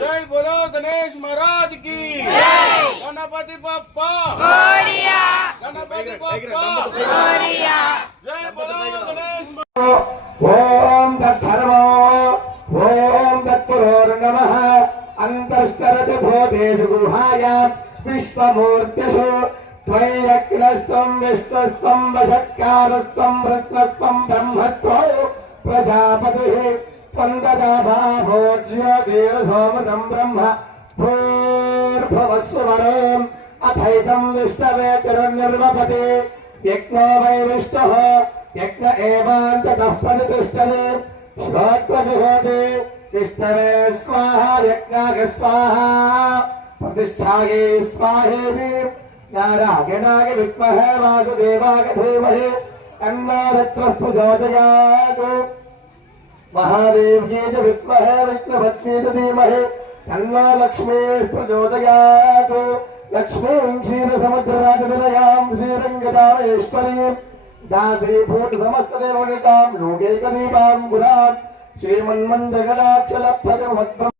जय बोलो गणेश महाराज की। गणपति बप्पा गणपति बप्पा जय बोलो गणेश। ओम तत्सर्वो ओम तत्पुरोर्नमः अंतश्चरति भूतेषु गुहायां विश्वमूर्तिषु त्वय्यग्नस्त्वं विष्णुस्त्वं वषट्कारस्त्वं रत्नस्त्वं ब्रह्मस्त्वं प्रजापतिः त्वं ददाभाभोज्योतिरसोमृतं ब्रह्म भूर्भुवस्सुवरम् अथैतं विष्णवे तिरुर्निर्वपति यज्ञो वै विष्णुः यज्ञ एवान्ततः प्रतिष्ठते श्रोत्रजुहोति विष्णवे स्वाहा यज्ञाय स्वाहा प्रतिष्ठायै स्वाहेति नारायणाय विद्महे वासुदेवाय धीमहि तन्नो रुद्रः प्रचोदयात् महादेव्यै च विद्महे विष्णुपत्न्यै च धीमहि तन्नो लक्ष्मीः प्रचोदयात् लक्ष्मीं क्षीरसमुद्रराजनिलयां श्रीरङ्गदामेश्वरीं दासीभूत समस्तदेवनितां योगैकदीपां गुणां श्रीमन्मन्दगणाक्षलभगवत्